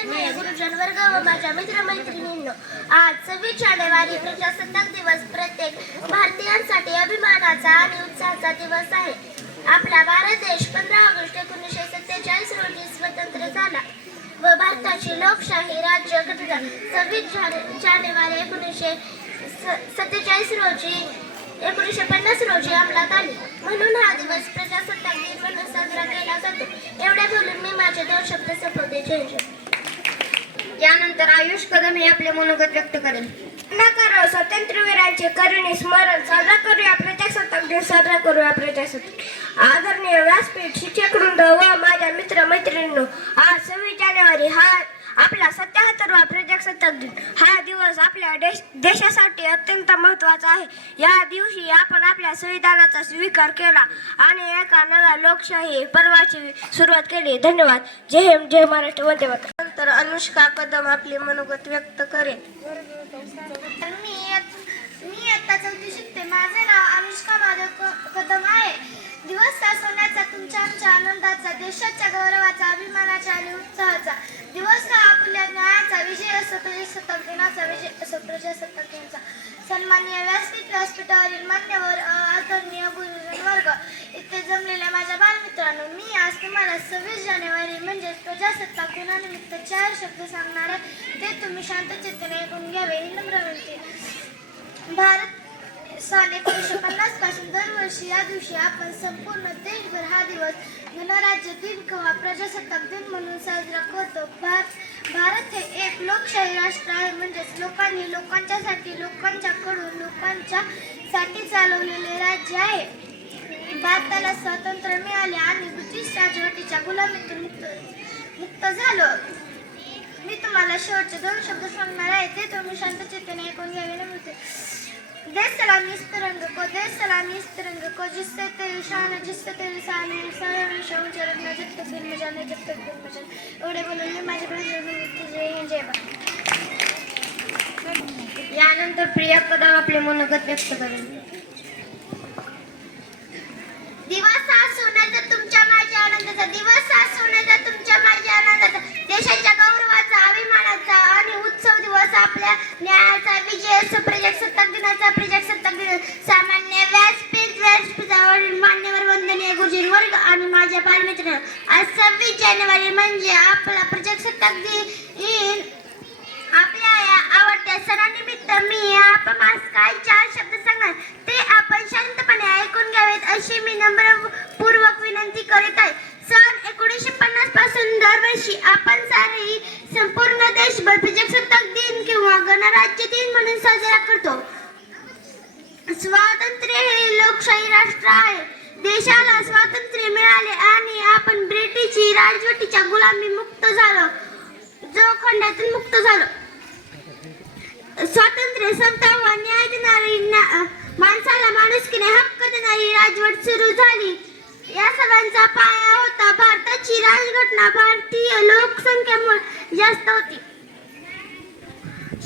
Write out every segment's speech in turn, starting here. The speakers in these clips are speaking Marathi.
आदरणीय गुरुजन वर्ग व माझ्या मित्रमैत्रिणींनो, आज 26 जानेवारी प्रजासत्ताक दिवस प्रत्येक भारतीयांसाठी अभिमानाचा आणि उत्साहाचा दिवस आहे. आपला भारत देश 15 ऑगस्ट 1947 रोजी स्वतंत्र झाला व भारताची लोकशाही राज्यघटना 26 जानेवारी 1950 रोजी अंमलात आली. म्हणून हा दिवस प्रजासत्ताक दिन म्हणून साजरा केला जातो. एवढे बोलून मी माझे 2 शब्द संपवते. जय जय. यानंतर आयुष कदम हे आपले मनोगत व्यक्त करेल. करो स्वातंत्र्यवीरांचे करुणी स्मरण साजरा करूया प्रजासत्ताक दिन साजरा करूया प्रजासत्ताक. आदरणीय व्यासपीठ शिक्षकवृंद व माझ्या मित्र मैत्रिणींनो, आज 26 जानेवारी हा आपला 77वा प्रजासत्ताक दिन. हा दिवस आपल्या देशासाठी अत्यंत महत्त्वाचा आहे. या दिवशी आपण आपल्या संविधानाचा स्वीकार केला आणि एका नव्या लोकशाही पर्वाची सुरुवात केली. धन्यवाद. जय हिंद, जय महाराष्ट्र, वंदे मातरम. नंतर अनुष्का कदम आपले मनोगत व्यक्त करेल. मी आता 4थी शिकते. माझे नाव अनुष्का माधव कदम आहे. दिवस साजवण्याचा तुमच्या आमच्या आनंदाचा, देशाच्या गौरवाचा, अभिमानाचा आणि उत्साहाचा दिवस हा आपल्या न्यायाचा विजय असो, प्रजासत्ताक दिनाचा विजय असो, प्रजासत्ताक दिनाचा. सन्माननीय व्यासपीठावरील मान्यवर, आदरणीय गुरुजन वर्ग, इथे जमलेल्या माझ्या बालमित्रांनो, मी आज तुम्हाला 26 जानेवारी म्हणजेच प्रजासत्ताक दिनानिमित्त 4 शब्द सांगणार आहे. ते तुम्ही शांतचित्ताने ऐकून घ्यावे ही नम्र विनंती. भारत सन 1950 पासून दरवर्षी या दिवशी आपण संपूर्ण देशभर हा दिवस गणराज्य दिन किंवा प्रजासत्ताक दिन म्हणून साजरा करतो. भारत हे एक लोकशाही राष्ट्र आहे. म्हणजेच लोकांनी लोकांच्यासाठी, लोकांच्याकडून लोकांच्यासाठी चालवलेले राज्य आहे. भारताला स्वातंत्र्य मिळाले आणि ब्रिटिश राजवटीच्या गुलामीतून मुक्त झालो. मी तुम्हाला शेवटचे 2 शब्द सांगणार आहे. ते तुम्ही शांतचित्ताने ऐकून घ्यावे नव्हते. देश सलामी इस तिरंगे को, देश सलामी इस तिरंगे को, जिससे तेरी शान है, जिससे तेरी शान है, सारे हमेशा ऊंचे रखना, जब तक दिन में जाने, जब तक दिन में जाने. एवढे बोलून मी माझ्या बहिणीला जय हिंद, जय भारत. यानंतर प्रिया कदम आपले मनोगत व्यक्त करेल. दिवस हा सोन्याचा, तुमच्या माझ्या आनंदाचा दिवस, हा सोन्याचा, तुमच्या माझ्या आनंदाचा, देशाच्या गौरवाचा, अभिमानाचा आणि उत्सव दिवस, आपल्या न्यायाचा विजय असो, प्रजासत्ताक दिनाचा प्रजासत्ताक दिन. सामान्य व्यासपीठावरील मान्यवर, वंदनीय गुरुजन वर्ग आणि माझ्या बालमित्रांनो, आज 26 जानेवारी म्हणजे आपला प्रजासत्ताक दिन. आपल्या या आवडत्या सणानिमित्त मी आपणास काही 4 शब्द सांगणार. ते आपण शांतपणे ऐकून घ्यावेत अशी मी नम्रपूर्वक विनंती करीत आहे. सन 1950 पासून दरवर्षी आपण सारे संपूर्ण देशभर प्रजासत्ताक दिन किंवा गणराज्य दिन म्हणून साजरा करतो. स्वातंत्र्य हे लोकशाही राष्ट्र आहे. देशाला स्वातंत्र्य मिळाले आणि आपण ब्रिटिश राजवटीच्या गुलामी मुक्त झालो, जो खंडातून मुक्त झालो. स्वातंत्र्य, समता व न्याय देणारी, माणसाला माणुसकीने हक्क देणारी राजवट सुरू झाली. या सगळ्यांचा पाया होता भारताची राजघटना. भारतीय लोकसंख्येमुळे जास्त होती.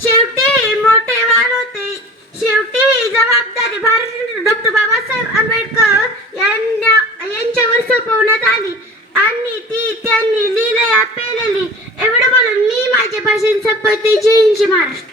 शेवटी मोठे वाढ होते. शेवटी ही जबाबदारी डॉक्टर बाबासाहेब आंबेडकर यांच्यावर सोपवण्यात आली आणि ती त्यांनी लिहिल्या पेलली. एवढं बोलून मी माझे भाषण संपवते. जय हिंद, जय महाराष्ट्र.